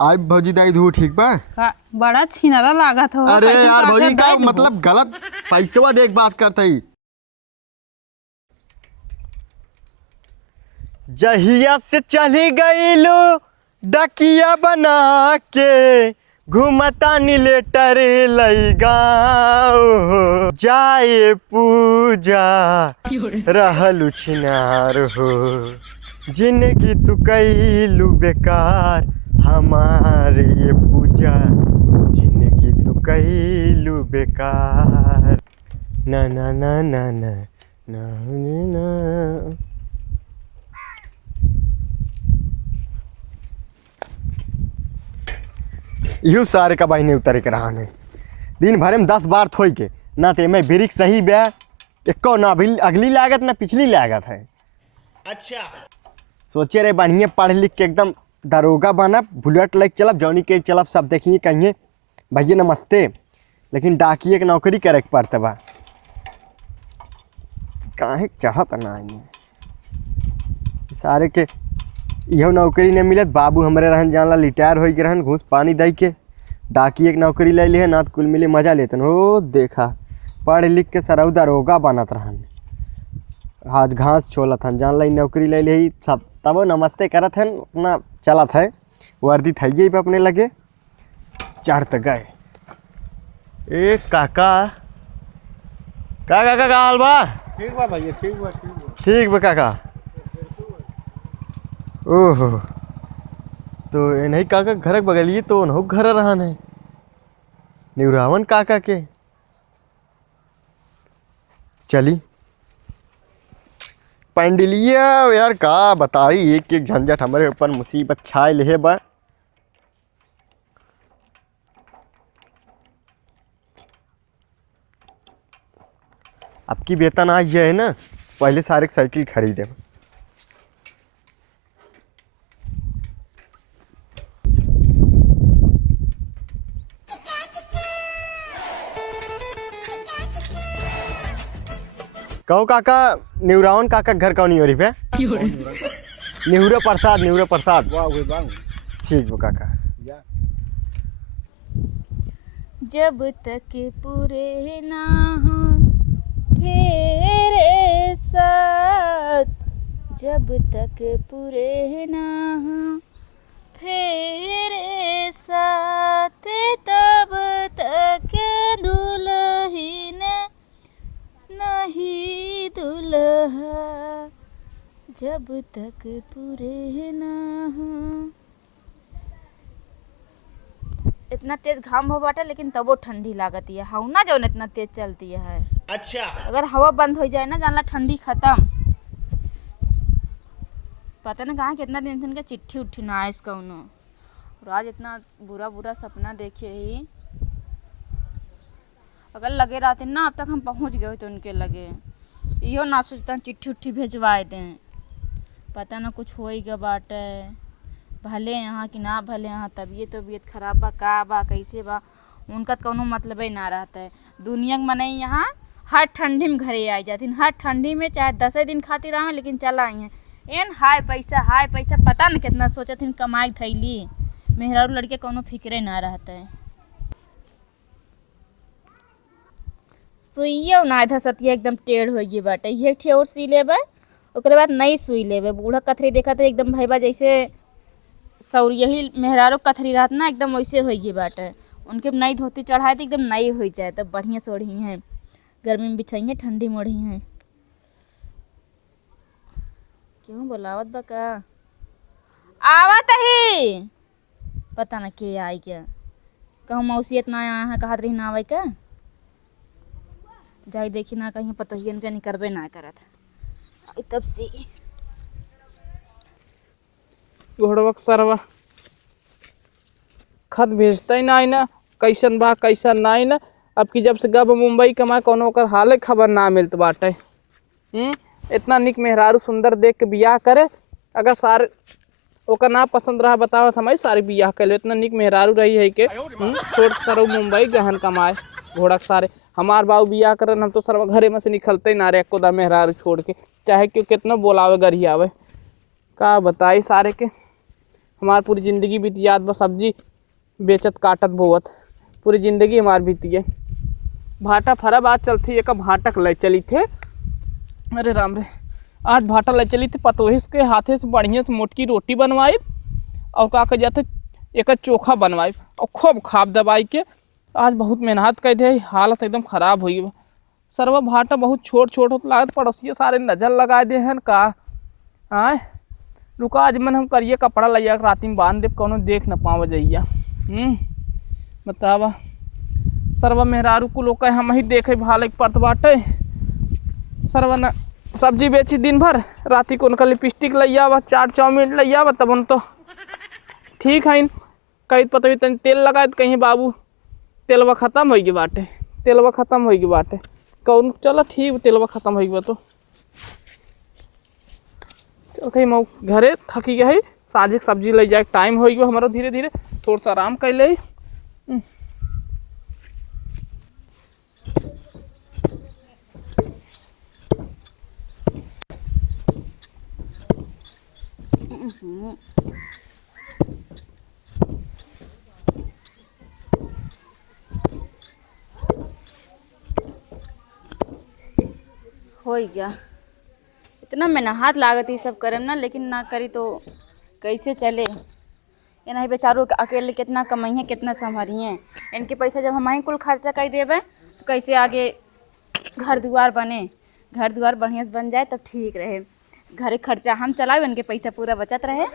आई भौजी दाई धू ठीक बा। बड़ा छिनारा लागत हो। अरे यार भौजी का मतलब गलत पैसवा देख बात करते ही। जहिया से चली गई लो डकिया बना के घूमता नीलेटर लई गाँव जाए पूजा रहलू छिनार हो जिंदगी तू कैलू बेकार हमारे ये पूजा जिंदगी तू कैलू बेकार ना ना ना ना ना ना ना। यू सारे का ने उतरे के रहा है दिन भर में 10 बार थोई के ना ते मैं ब्रेक सही बे एको ना भी अगली लागत ना पिछली लागत है। अच्छा सोचे रे बढ़िया पढ़ लिख के एकदम दरोगा बना बुलेट लेके चलब जौनी के चलब सब देखिए कहिए भैया नमस्ते लेकिन डाकिए के नौकरी करे के पड़ते बा काहे चढ़त ना आइए सारे के यह नौकरी नहीं मिलत। बाबू हमारे रहन जानला रिटायर हो गए रहन घूस पानी दे के डाकिए एक नौकरी ले ली है ना तो कुल मिले मजा लेते हो देखा पढ़ लिख के सरऊ दरोगा बनत रहन आज घास छोलत हन जानला नौकरी ले ली सब तब नमस्ते करत हन अपना चलत है वर्दी थैये पे अपने लगे चढ़ त गए। ए काका का काका का हाल बा? ठीक बा भैया ठीक बा ठीक बा काका। ओहो तो नहीं काका घर बगलिए तो नहु घर रहन है निवरावन काका के चली पैंडलिया यार का बताई एक एक झंझट हमारे ऊपर मुसीबत छाए ले बा। अब की वेतन आज ये है ना पहले सारे साइकिल खरीदे कहो काका निवरावन काका घर कौन नहीं हो रही पे निहुरा प्रसाद ठीक वो काका। जब तक पूरे ना हो फेरे साथ जब तक पूरे ना हो फेरे साथ तब तक दुल्हन नहीं दुल्हा जब तक पूरे ना हो। इतना तेज घाम हो बाटा लेकिन तब वो ठंडी लागती है हवा ना जो इतना तेज चलती है। अच्छा अगर हवा बंद हो जाए ना जानला ठंडी खत्म। पता ना कहाँ कितना दिन से इनका चिट्ठी उठी ना आए इसका और आज इतना बुरा बुरा सपना देखे ही अगर लगे रहते ना अब तक हम पहुंच गए तो उनके लगे यो ना सोचता चिट्ठी उट्ठी भेजवाए दें पता ना कुछ हो ही गया बाटे भले यहाँ कि ना भले यहाँ तबीयत खराब बा का बा कैसे बा उनका कोनो मतलब ही ना रहता है। दुनिया में मने यहाँ हर ठंडी में घरे आ जाती हर ठंडी में चाहे 10 दिन खातिर आए लेकिन चला आई हैं एन हाय पैसा पता न कितना सोचत हिन कमाई थैली मेहरारू लड़के कोनो फिक्रे ना रहता है। सुइया ना था सतिया एकदम टेढ़ हो गई बाटे ये ठे और सी लेबे ओकरे बाद नई सुई लेबे बूढ़ा कथरी देखा तो एकदम भैया जैसे सौर यही मेहरारू कथरी रहत ना एकदम वैसे हो गई बाटे उनके नई धोती चढ़ाए तो एकदम नई हो जाए तब बढ़िया से ओढ़ी हैं गर्मी में बिछाई हैं ठंडी में ओढ़ी हैं। क्यों बोलावत बा का आवत ही पता ना के आई क्या कहूँ मौसी इतना आया है कहत रही ना आवे का जाई देखी ना कहीं पतोहियन के निकरबे ना करत तब से घोड़वक सरवा खत भेजता ही ना ना कैसन बा कैसन ना ना अब की जब से गब मुंबई कमा कोनो कर हाले खबर ना मिलत बाटे। इतना निक मेहरारू सुंदर देख के बियाह करे अगर सारे ओकर ना पसंद रहा बतावत हमारी सारी बियाह कर ले इतना निक मेहरारू रही है के छोड़ सरो मुंबई गहन कमाए घोड़क सारे हमार बाबू बियाह करन हम तो सरवा घरे में से निकलते ही ना रे एको दा मेहरारू छोड़ के चाहे क्यों कितना बोलावे गरी आवे का बताई सारे के हमार पूरी ज़िंदगी बीती याद बस सब्जी बेचत काटत बोवत पूरी ज़िंदगी हमार बीती है। भाटा फरा बात चलती एक भाटक ले चली थे। अरे राम रे, आज भाटा ले चली थी पतोहिस के हाथे से बढ़िया से मोटकी रोटी बनवाई और का कर जाते एक चोखा बनवाई और खूब खाब दबाई के। आज बहुत मेहनत कर दे, हालत एकदम ख़राब हुई। सरवा भाटा बहुत छोट छोट होता लागत, पड़ोसिए सारे नज़र लगा दे हैं का। आए रुका, आज मन हम करिए कपड़ा लिया राती में बांध दे, कोनो देख न पाव जइया। बतावा सरवा मेहरारू को लोग हम ही देखे भाल पड़त बाटे। सरवा न सब्जी बेची दिन भर, राती को उनका लिपस्टिक लिया आवा, चाट चाउमीन लिया आवा, तब उन तो ठीक है। कहीं पता भी तन तेल लगाए कहीं बाबू तेलवा ख़त्म हो गई बाटे, तेलवा ख़त्म हो गई बाटे। कौन चलो ठीक, तेलवा ख़त्म हो गई तो चलते ही मैं घरे थकी गई। साझे सब्जी ले जाए टाइम हो गया हमारा, धीरे धीरे थोड़ा सा आराम कर ले। हो गया, इतना मेहनत लागत ये सब करम ना, लेकिन ना करी तो कैसे चले। ये नहीं बेचारों के अकेले कितना कमाइए कितना संभालिए, इनके पैसा जब हम ही कुल खर्चा कर देवे तो कैसे आगे घर द्वार बने। घर द्वार बढ़िया से बन जाए तब ठीक रहे, घरे खर्चा हम चलाए इनके पैसा पूरा बचत रहे।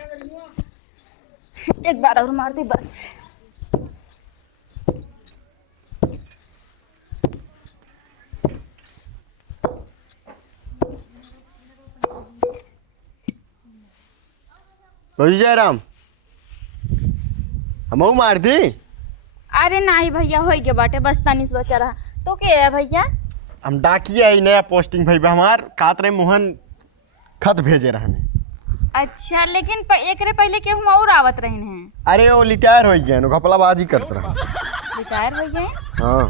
एक बार और मार दी बस। भौजी जयराम, हमहू मार दी। अरे नहीं भैया, हो गया बाटे, बस तनी से बचा रहा। तो क्या है भैया? हम डाकिए आई नया पोस्टिंग भाई हमार कातरे मोहन खत भेजे रहने। अच्छा, लेकिन एक रे पहले के हम और आवत रहन हैं। अरे वो रिटायर हो गए, घपलाबाजी करते रहा। रिटायर हो गए? हाँ।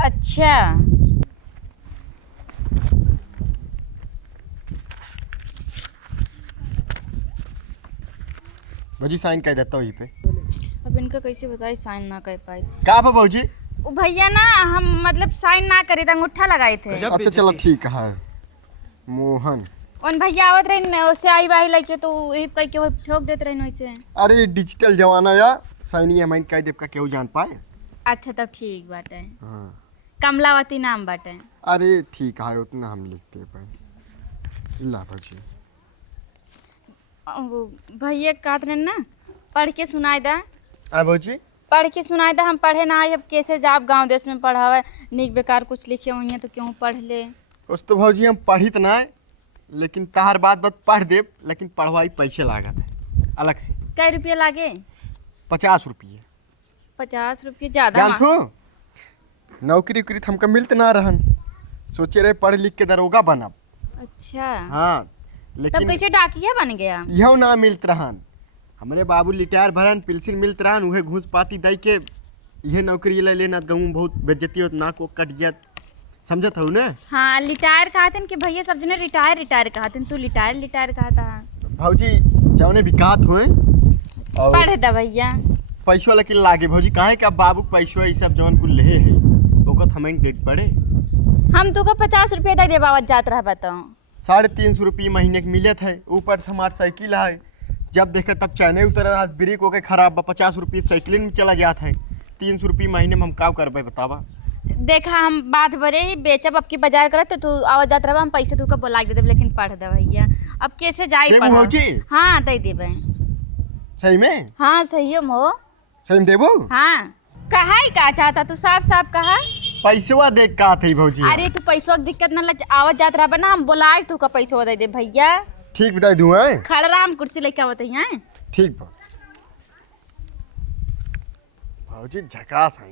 अच्छा, भौजी साइन कर देता वहीं पे। अब इनका कैसे बताए साइन ना कर पाए। का पे भौजी? वो भैया ना हम मतलब साइन ना करे थे, अंगूठा लगाए थे। अच्छा चलो ठीक है। मोहन उन भैया आवत रहे उससे आई बाई लगे तो यही कह के वो ठोक देते रहे वैसे। अरे डिजिटल जमाना या साइनिया माइंड कह देव का केहू जान पाए। अच्छा तब ठीक बाटे। हाँ। कमलावती नाम बाटे। अरे ठीक है, उतना हम लिखते पाए। ला भौजी। वो भैया कहते रहे ना पढ़ के सुनाई दा। भौजी पढ़ के सुनाई दा, हम पढ़े ना आई, अब कैसे जाब गांव देश में पढ़ावे, निक बेकार कुछ लिखे हुई हैं तो क्यों पढ़ ले। उस तो भौजी हम पढ़ी तो ना, लेकिन तहार बात पढ़ देव, लेकिन पढ़वाई पैसे लागत है अलग से। कै रुपये लागे? 50 रुपये। 50 रुपये ज़्यादा जान थो नौकरी उकरी हमका मिलते ना रहन, सोचे रहे पढ़ लिख के दरोगा बनब। अच्छा हाँ, तब लेकिन कैसे डाकिया बन गया? यह ना मिलत रहन। हमारे बाबू रिटायर भरन, पेंशन मिलत रहन, उहे घूस पाती दई के यह नौकरी ले लेना। गाँव में बहुत बेइज्जती होत, नाक को कट जात, समझत हो ना। हाँ, रिटायर कहते कि भैया सब जने रिटायर रिटायर कहते, तू रिटायर रिटायर कहता। भौजी जौने भी कहत हुए और पढ़ द भैया। पैसो लेकिन लागे भौजी, काहे कि अब बाबू पैसो ये सब जौन कुल ले है ओकत हमें देख पड़े। हम तुका 50 रुपये दे दे बाबा जात रहा बताओ। 350 रुपये महीने के मिलत है, ऊपर से हमार साइकिल है, जब देखे तब चैने उतर रहा, ब्रेक होके खराब बा, 50 रुपये साइकिल में चला जाता है। 300 रुपये महीने में हम का करबे बतावा। देखा हम बात भरे ही बेचब, अब की बाजार करत तो तू आवाज जात रहा, हम पैसे तुका बोला दे देब, लेकिन पढ़ दे भैया। अब कैसे जाई देबू पढ़ा? भौजी? हाँ दे देबे। सही में? हाँ सही हो। सही में देबू? हाँ कहा ही का चाहता तू, साफ साफ कहा। पैसवा देख का थे भौजी। अरे तू पैसवा की दिक्कत ना आवाज जात रहा ना, हम बोलाए तू का पैसा दे दे भैया। ठीक बता दूँ है? खड़ा रहा, हम कुर्सी लेके आवत हैं। ठीक बा भौजी, झकास है,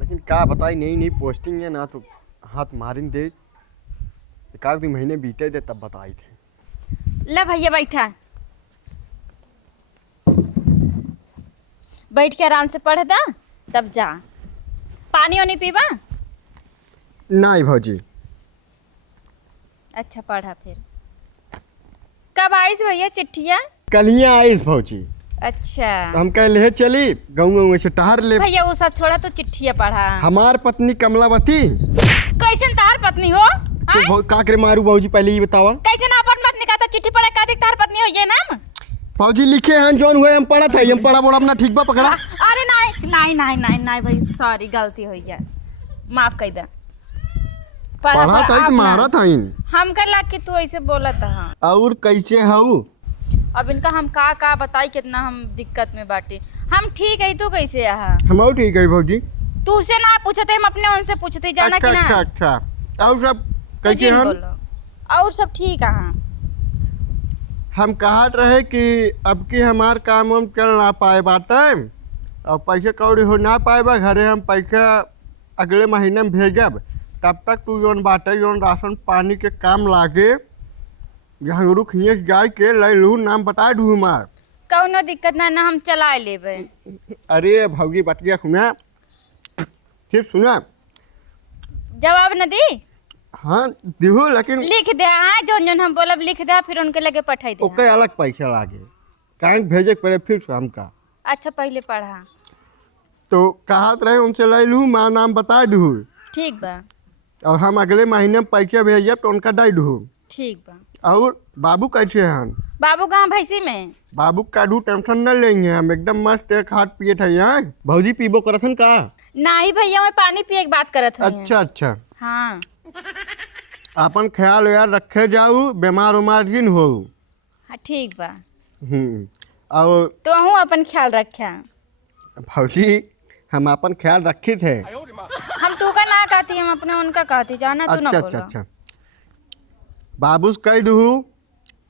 लेकिन का बताई नई नई पोस्टिंग है ना, तो हाथ मारिन दे। एक आध महीने बीते दे तब बताई थे। ले भैया बैठा, बैठ के आराम से पढ़ दा, तब जा। पानी वानी पीबा? नहीं भौजी। अच्छा पढ़ा फिर। कब आई भैया चिट्ठिया? कलियाँ आईस भौजी, अच्छा तो हम कह ले चली गाँव से टहर ले। भैया वो सब छोड़ा तो चिट्ठिया पढ़ा। हमार पत्नी कमलावती। कैसन तार पत्नी हो? तो का करे मारू भौजी, पहले ये बतावा। कैसे ना अपन पत्नी का तो चिट्ठी पढ़े का तार पत्नी हो ये नाम? भौजी लिखे हैं जौन हुए हम पढ़ा था, हम पढ़ा बोला अपना ठीक बा पकड़ा। अरे नहीं नहीं नहीं नहीं नहीं भाई, सॉरी गलती हो गया, माफ कर दे। पढ़ा था तो मारा था इन। हम कर लग कि तू ऐसे बोला था। और कैसे हूँ? अब इनका हम का बताई कितना हम दिक्कत में बाटे। हम ठीक है, तू कैसे यहाँ? हम ठीक है भौजी। तू से ना पूछते, हम अपने उनसे पूछते जाना कि ना। अच्छा अच्छा। और सब कैसे हैं? और सब ठीक है। हम कहत रहे कि अब की हमार काम हम चल ना पाए बाटे और पैसे कौड़ी हो ना पाए बा, घरे हम पैसा अगले महीने में भेजब। तब तक तू जौन बाटे जौन राशन पानी के काम लागे झंगरू खींच जाए के ले लू, नाम बता दू हमार। कौनो दिक्कत ना, हम चला लेबे। अरे भौजी बतिया सुना, सिर्फ सुना। जवाब न दी? हाँ दिहो, लेकिन लिख दे। हाँ जोन जोन हम बोलब लिख दे, फिर उनके लगे पठाई दे। ओके अलग पैसा लागे, कहीं भेजे के पड़े फिर शाम का। अच्छा पहले पढ़ा। तो कहत रहे उनसे ले लू, माँ नाम बता दू। ठीक बा। और हम अगले महीने में पैसा भेजब तो उनका दे दू। ठीक बा। और बाबू कैसे हैं? बाबू कहाँ? भैंसी में। बाबू का दू टेंशन न लेंगे, हम एकदम मस्त एक हाथ पिए थे यहाँ। भौजी पीबो करथन का? नहीं भैया, मैं पानी पिए की बात करत हूँ। अच्छा अच्छा। हाँ अपन ख्याल यार रखे जाऊ, बीमार उमार जिन हो। हाँ ठीक बा। और तो हूँ अपन ख्याल रखा। भौजी हम अपन ख्याल रखे थे। हम तू का ना कहती, हम अपने उनका कहती, जाना तू ना अच्छा बोलो। अच्छा अच्छा। बाबू से कह दू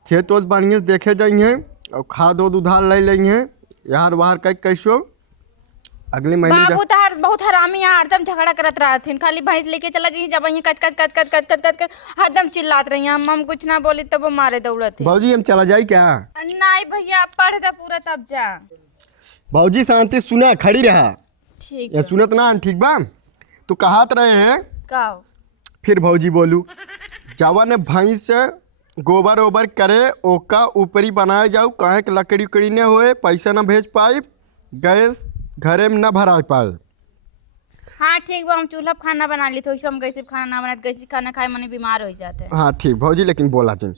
खेत वोत बढ़िया से देखे जाइए और खाद उद उधार ले लेंगे यार बाहर कह कैसो अगले महीने। बाबू तो बहुत हरामी है, हरदम झगड़ा करत रहते हैं। खाली भैंस लेके चला जी, जब वहीं कच कच कच कच कच कच कच हरदम चिल्लात रही हैं। हम कुछ ना बोली तब वो मारे दौड़ते। भौजी हम चला जाए क्या? नहीं भैया, पढ़ दे पूरा तब जा। भौजी शांति सुना, खड़ी रहा। ठीक या सुनत ना ठीक बा? तो कहत रहे हैं का फिर भौजी बोलू, जवन भैंस गोबर ओबर करे ओका ऊपरी बनाए जाऊ, कहे के लकड़ी उकड़ी न होए, पैसा न भेज पाए, गैस घरे में न भरा पाए। हाँ ठीक बा, हम चूल्हा पे खाना बना ली, तो हम गैसे खाना ना बना, गैसे खाना खाए मने बीमार हो जाते हैं। हाँ ठीक भौजी, लेकिन बोला जी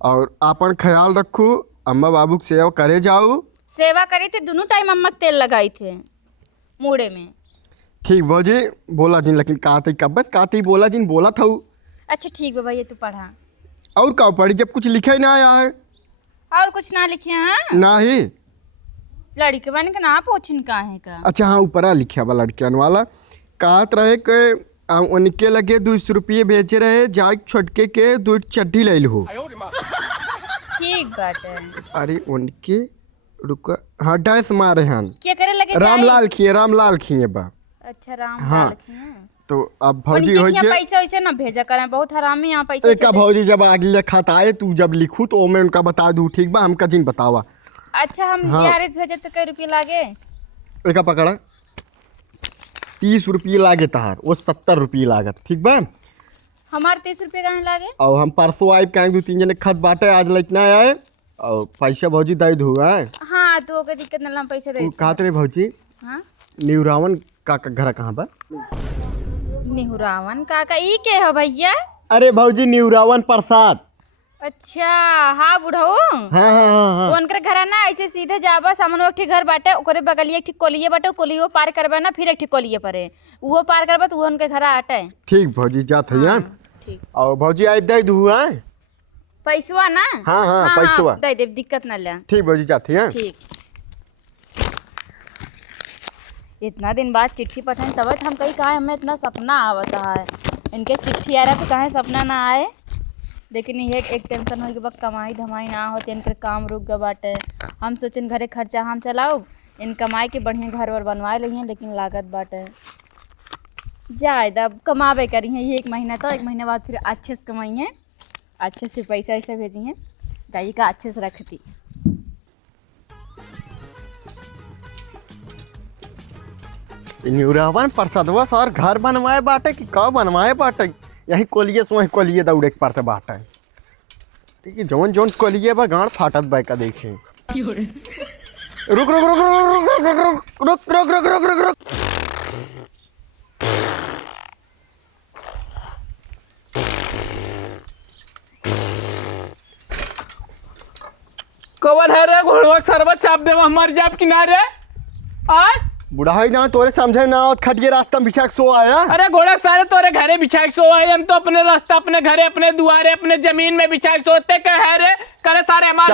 और अपन ख्याल रखू, अम्मा बाबू की सेवा करे जाऊ। सेवा करी थी, दोनों टाइम अम्मा तेल लगाई थे मुड़े में। ठीक भौजी बोला जी, लेकिन कहते कब कहते बोला जी बोला था। अच्छा ठीक है भैया, तू पढ़ा। और का पढ़ी जब कुछ लिखा ही ना आया है? और कुछ ना लिखे हैं? ना ही लड़के बन के ना पूछन का है का। अच्छा हाँ ऊपर लिखा बा लड़कियन वाला। कहत रहे कि उनके लगे 200 रुपये बेचे रहे, जाए छोटके के 2 चड्डी ले लो। ठीक बात है। अरे उनके रुका, हाँ डैश मारे हैं। क्या करे लगे? रामलाल खिए बा। अच्छा राम हाँ। लाल खिए। तो अब भौजी हो उनके गए पैसा वैसे ना भेजा करें, बहुत हरामी यहाँ पैसा। एक भौजी जब आगे खाता आए तू जब लिखू तो मैं उनका बता दूँ, ठीक बा? हमका जिन बतावा। अच्छा हम हाँ। ग्यारह भेजे तो कई रुपये लागे? एक पकड़ा 30 रुपये लागे तहार, वो 70 रुपये लागत, ठीक बा? हमारे 30 रुपये कहाँ लागे? और हम परसों आए कहें 2-3 जने खत बांटे, आज लेके ना आए और पैसा भौजी दे दू है। हाँ तो कोई दिक्कत ना, हम पैसे दे। कहते रहे भौजी हाँ न्यूरावन का घर कहाँ बा? निहुरावन काका ई के हो भैया? अरे भौजी न्यूरावन प्रसाद। अच्छा हाँ बुढ़ऊ। हाँ हाँ हाँ हाँ। उनकर घर है ना, ऐसे सीधे जाबा, सामने एक ठीक घर बाटे, ओकरे बगलिए एक ठीक कोलिए बाटे, कोलियो पार करबा ना, फिर एक ठीक कोलिए परे, वो पार करबा तो वो उनके घर आटे। ठीक भौजी जात है यहाँ। ठीक। और भौजी आई दे दू है? पैसवा ना? हाँ हाँ पैसवा दे दे, दिक्कत ना ले। ठीक भौजी जात है। ठीक। इतना दिन बाद चिट्ठी पठाएं तब हम कहीं कहा हमें इतना सपना आवता है, इनके चिट्ठी आ रहा तो कहाँ सपना ना आए। लेकिन ये एक टेंशन हो कि बस कमाई धमाई ना हो तो इनके काम रुक गए बाटे। हम सोचन घरे खर्चा हम चलाओ, इन कमाई के बढ़िया घर वर बनवा ली हैं, लेकिन लागत बाटे ज़्यादा कमावे करी हैं। ये 1 महीना तो 1 महीने बाद फिर अच्छे से कमाई हैं, अच्छे से पैसा ऐसे भेजी हैं, गाई का अच्छे से रखती। न्यूरावन प्रसादवा सर घर बनवाए बाटे कि कब बनवाए बाटे? यही कोलिए से वही कोलिए दौड़े के पड़ते बाटे। कि जौन जौन कलिए बा गांड फाटत बा का देखे। रुक रुक रुक रुक रुक रुक रुक रुक रुक रुक रुक रुक। कवर है रे घोड़वा सरबत चाप दे मर जाब किनारे। आय बुढ़ाई ना तोरे समझे ना और खटिए रास्ता में बिछा के सो आया। अरे घोड़ा सारे तोरे घरे बिछा के सो आए, हम तो अपने रास्ता अपने घरे अपने दुआरे अपने जमीन में बिछा के सोते के है रे करे सारे हमार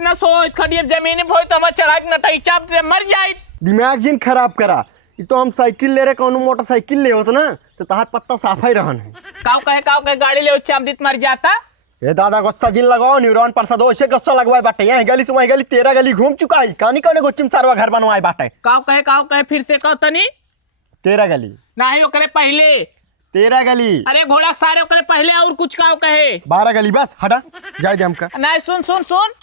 न सो खटिए जमीन में होई तो हम चढ़ा के नटाई चाप दे मर जाए। दिमाग जिन खराब करा। ये तो हम साइकिल ले रहे कौन मोटरसाइकिल ले होत ना तो तहार पत्ता साफा ही रहन है। काव कहे गाड़ी ले चाप दित मर जाता। ये दादा गुस्सा जिन लगाओ न्यूरॉन प्रसाद ऐसे गुस्सा लगवाए बाटे। यहाँ गली से वहीं गली 13 गली घूम चुका है। कहानी कौन गोचिम सारवा घर बनवाए बाटे। काव कहे फिर से कहो तनी। 13 गली नहीं ओकरे पहले 13 गली। अरे घोड़ा सारे ओकरे पहले और कुछ काव कहे 12 गली बस हटा जाए दे हमका। नहीं सुन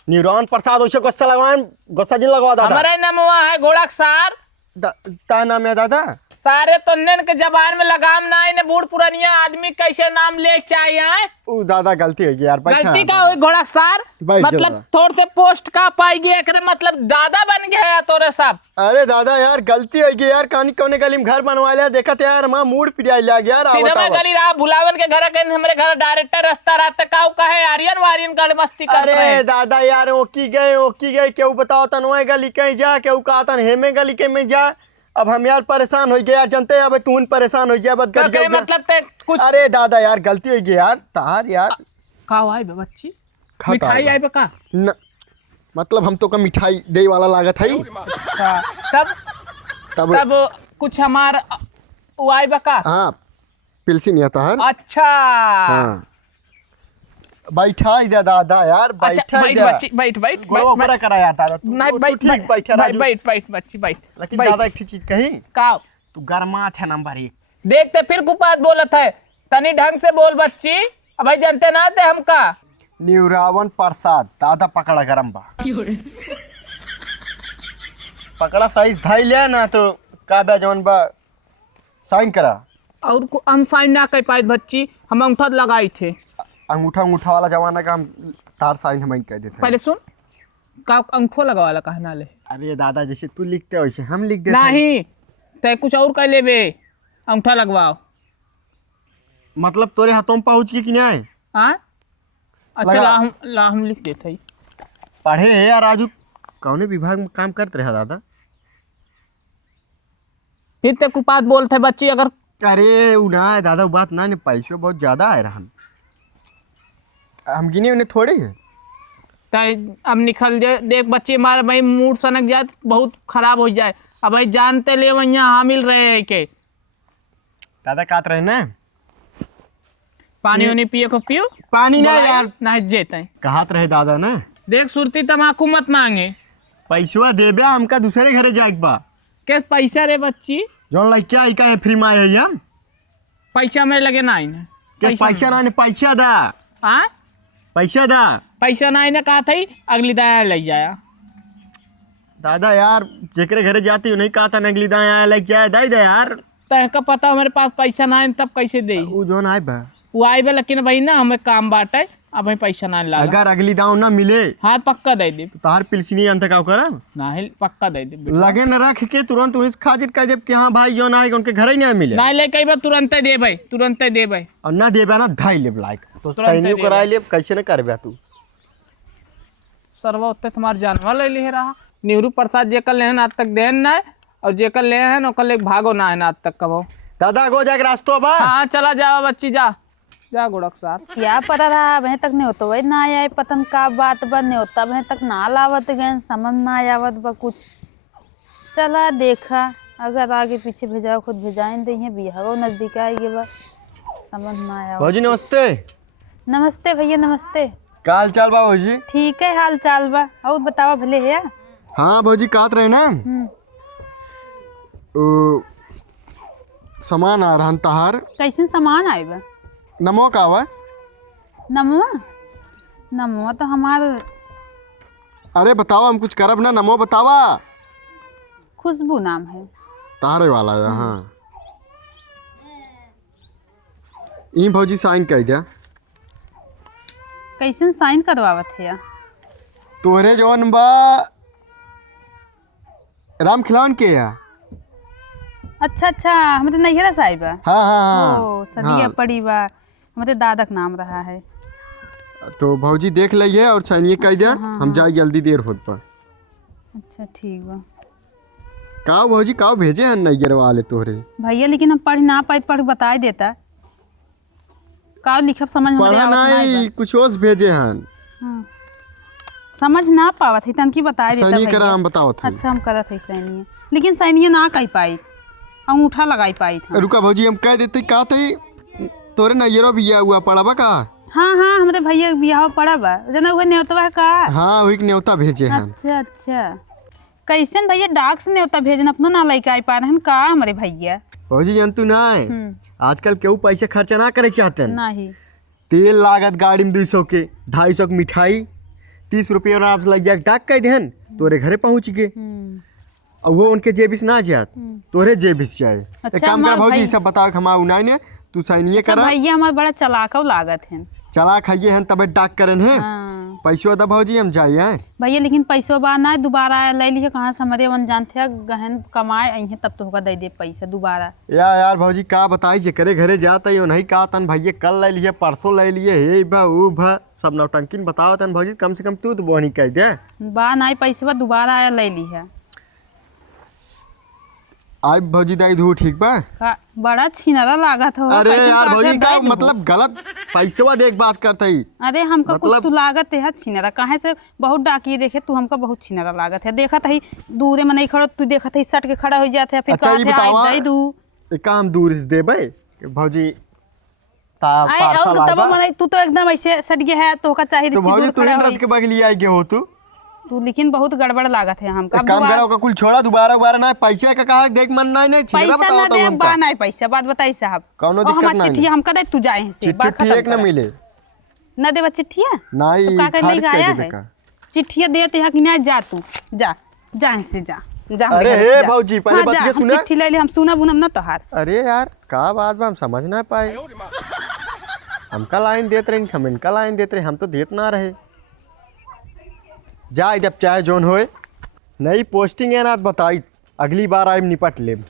न्यूरॉन प्रसाद ऐसे गुस्सा लगवाए गुस्सा जिन लगवा दादा। हमारा नाम है घोड़ा सार। ता नाम है दादा। सारे तो नन के जबान में लगाम ना है बूढ़ पुरानिया आदमी कैसे नाम ले चाहिए। ओ दादा गलती हो गई यार। गलती का हुई घोड़ा सार मतलब थोड़ से पोस्ट का पाएगी एक मतलब दादा बन गया है तोरे साहब। अरे दादा यार गलती हो गई यार। कहानी कौन गली में घर बनवा लिया देखा तो यार मां मूड पिटाई लग गया यार। सिनेमा गली रहा भुलावन के घर के हमारे घर डायरेक्टर रास्ता रात का कहे आर्यन गढ़ मस्ती कर रहे। अरे दादा यार ओकी गए क्यों बताओ तनवा गली कहीं जा क्यों कहा तन हेमे गली के में जा। अब हम यार परेशान हो गए यार जनते अब तू परेशान हो गया मतलब कुछ। अरे दादा यार गलती हो गई यार तार यार। का आई बे बच्ची मिठाई आई बे का न, मतलब हम तो का मिठाई दे वाला लागत है। तब कुछ हमार वो आई बे का। हाँ पिलसी नहीं आता है। अच्छा हाँ बैठा इधर दादा यार बैठा बैठ गोबरा करा यार दादा। नहीं बैठ बच्ची बैठ। लेकिन दादा एक चीज कही का तू गरमात है नंबर 1। देखते फिर कुपात बोलत है तनी ढंग से बोल बच्ची। अब भाई जानते ना थे हमका न्यूरावन प्रसाद दादा पकड़ा गरम बा। पकड़ा साइज धाई लिया ना तो का बा जौन बा साइन करा। और हम साइन ना कर पाए बच्ची हम अंगूठा लगाई थे। अंगूठा वाला जमाना का हम तार साइन हम कह देते। पहले सुन का अंगूठा लगावाला कहना ले। अरे दादा जैसे तू लिखते हो वैसे हम लिख देते नहीं ते कुछ और कर लेबे अंगूठा लगवाओ। मतलब तोरे हाथों में पहुंच के कि नहीं आए। हाँ अच्छा ला हम लिख देते। पढ़े है यार राजू कौने विभाग में काम करते रहे दादा। फिर ते कुपात बोलते बच्ची अगर। अरे उ ना है दादा बात ना पैसे बहुत ज्यादा आए रहा हम गिने उन्हें थोड़े है। अब निकल जाए देख बच्चे हमारे भाई मूड सनक जाए बहुत खराब हो जाए। अब भाई जानते ले वहाँ हामिल रहे हैं के दादा काट रहे ना पानी वानी पिए को पियो। पानी ना यार ना जेते कहत रहे दादा ना देख सुरती तमाकू मत मांगे पैसवा देबे हमका दूसरे घरे जाए बा। कैसे पैसा रे बच्ची जौन लाइक क्या इका फ्री में आए हम पैसा मेरे लगे ना आईना पैसा ना पैसा दा। हाँ पैसा दा पैसा ना आईना कहा था अगली दाया ले जाया। दादा यार जेकरे घरे जाती हूँ नहीं कहा था अगली दाया लग जाए दाई दे यार। तहका पता हमारे पास पैसा ना आए तब कैसे दे वो जौन आए बा वो आए बा लेकिन भाई ना हमें काम बांटे अब हमें पैसा ना ला। अगर अगली दाव ना मिले हाँ पक्का दे दे तो तार पिलसिनी अंत का करा ना पक्का दे दे लगे न रख के तुरंत उस खाजिर का जब कि हाँ भाई जो ना आएगा उनके घर ही नहीं मिले ना ले कई बार तुरंत दे भाई तुरंत दे भाई और ना देबे ना धाई ले लाइक तो सैनियो करा ले कैसे न करबे तू सरवा उत्ते तुम्हार जानवर ले ले रहा। नेहरू प्रसाद जेकर लेहन आज तक देन ना और जेकर लेहन ओकर ले भागो ना है आज तक कबो। दादा गो जाके रास्तो बा। हाँ चला जाओ बच्ची जा गुड़क साथ क्या पता रहा अभी तक नहीं होता वही ना आए पतन का बात बा नहीं होता अभी तक ना लावत गए समझ ना आवत बा कुछ। चला देखा अगर आगे पीछे भेजाओ खुद भेजाएं दे बिहार नजदीक आएगी बा समझ ना आया। भौजी नमस्ते। नमस्ते भैया नमस्ते। का हाल चाल बा भौजी। ठीक है हाल चाल बा और बतावा भले है। हाँ भौजी काट रहे ना सामान आ रहा तहार कैसे सामान आए बा। नमो का हुआ नमो तो हमार। अरे बताओ हम कुछ करब ना नमो बतावा। खुशबू नाम है तारे वाला है। हाँ ई भौजी साइन कह दिया कैसन साइन करवावत है? तोहरे जौन बा राम खिलावन के या। अच्छा अच्छा, हमारे नैहरा साहिब है। हाँ हाँ ओ हाँ सदिया पड़ी बा, हमारे दादा का नाम रहा है। तो भौजी देख लिये और साइनिए कह दिया, हाँ, हम जाए जल्दी देर होत पर। अच्छा ठीक बा काव भौजी काव भेजे हैं नैयर वाले तोहरे भैया, लेकिन हम पढ़ ना पाए, पढ़ बता देता का लिखब समझ हमारे पढ़ा आवत नाई नहीं कुछ और भेजे हैं। बा। हाँ। समझ ना पावत है, तनकी बता देता सैनिक भैया। करा हम बताओ था। अच्छा हम करत है सैनिय, लेकिन सैनिय ना कह पाई, अंगूठा लगाई पाई था। रुका भौजी हम कह देते का थे तोरे नैयरो बिया हुआ पढ़ाबा का। हाँ हाँ, हमारे भैया बियाह पड़ा बा, जना हुए न्योतवा का। हाँ वही के न्योता भेजे हैं। अच्छा अच्छा, कैसे भैया डाक से न्योता भेजन, अपना ना लेके आई पा रहे का हमारे भैया। भौजी जंतु ना है, आजकल केहू पैसे खर्चा ना करे चाहते हैं। नहीं तेल लागत गाड़ी में 200 के, 250 के मिठाई, 30 रुपये और आपसे लग जाए डाक कह देहन तोरे घरे पहुँच गए। और वो उनके जेबिस ना जात, तोरे जेबिस जाए। अच्छा, एक काम कर हमारा भौजी भाई- सब बताओ हम उनाई ने तू साइनिए करा। भैया हमारा बड़ा चलाकव लागत है। चला खाइए हैं तबे डाक करन है। हाँ। पैसो दा भौजी हम जाइए। भैया लेकिन पैसो बा ना, दोबारा ले लीजिए कहाँ से, हमारे वन जानते हैं गहन कमाए अइहे तब तो होगा दे दे पैसा दोबारा। यार भौजी का बताई जे करे घरे जाता ही नहीं का तन भैया कल ले लिए परसों ले लिए हे भा ऊ भा सब नौटंकी बताओ तन भौजी कम से कम तू तो बोनी कह दे। बा ना पैसा दोबारा आया ले ली है। आई भौजी दाई धू ठीक बा। बड़ा छिनरा लागत हो। अरे कैसे यार काटे भौजी का दे दू। मतलब गलत पैसवा देख बात करता ही। अरे हमका कुछ मतलब- तू लागत है छिनरा, काहे से बहुत डाकिए देखे तू, हमका बहुत छिनरा लागत है। देखत है दूरे में नहीं खड़ो, तू देखत है सट के खड़ा हो जाते है, फिर अच्छा, ये कहते बतावा- है दे दू। एक काम दूर से देबे कि भौजी ता आए पार्सल और आइबा। तब मने तू तो एकदम ऐसे सट गया है, तो का चाहिए तो इतनी भौजी दूर तू खड़ा इन होई। रज के बगली आई के हो तू लेकिन बहुत गड़बड़ लागत है हमका। एक काम करो का कुल छोड़ा दोबारा ना पैसा का कहा देख मन नहीं छिनरा पैसा बताओ ना तो दे हमका बा नहीं पैसा, बात बताई साहब। कौनो और दिक्कत हमार नहीं। चिट्ठी हमका दे, तू जाए से चिट्ठी बात खत्म ठीक ना कर। मिले ना देवा चिट्ठिया नहीं तो का कर खारिज लेके कर आया देबे है? का। चिट्ठिया देते है कि नहीं, जा तू जा जा से जा जा अरे हमरे घर हे से जा। भौजी, पहले हाँ, बात जा, ये हम सुना। चिट्ठी ले ली, हम सुना बुनम ना तोहार। अरे यार का बात बा हम समझ ना पाए। हमका लाइन देते रहे हम इनका लाइन देते रहे, हम तो देत ना रहे। जा जब चाहे जोन होए नई पोस्टिंग है ना बताई, अगली बार आइम निपट लेब।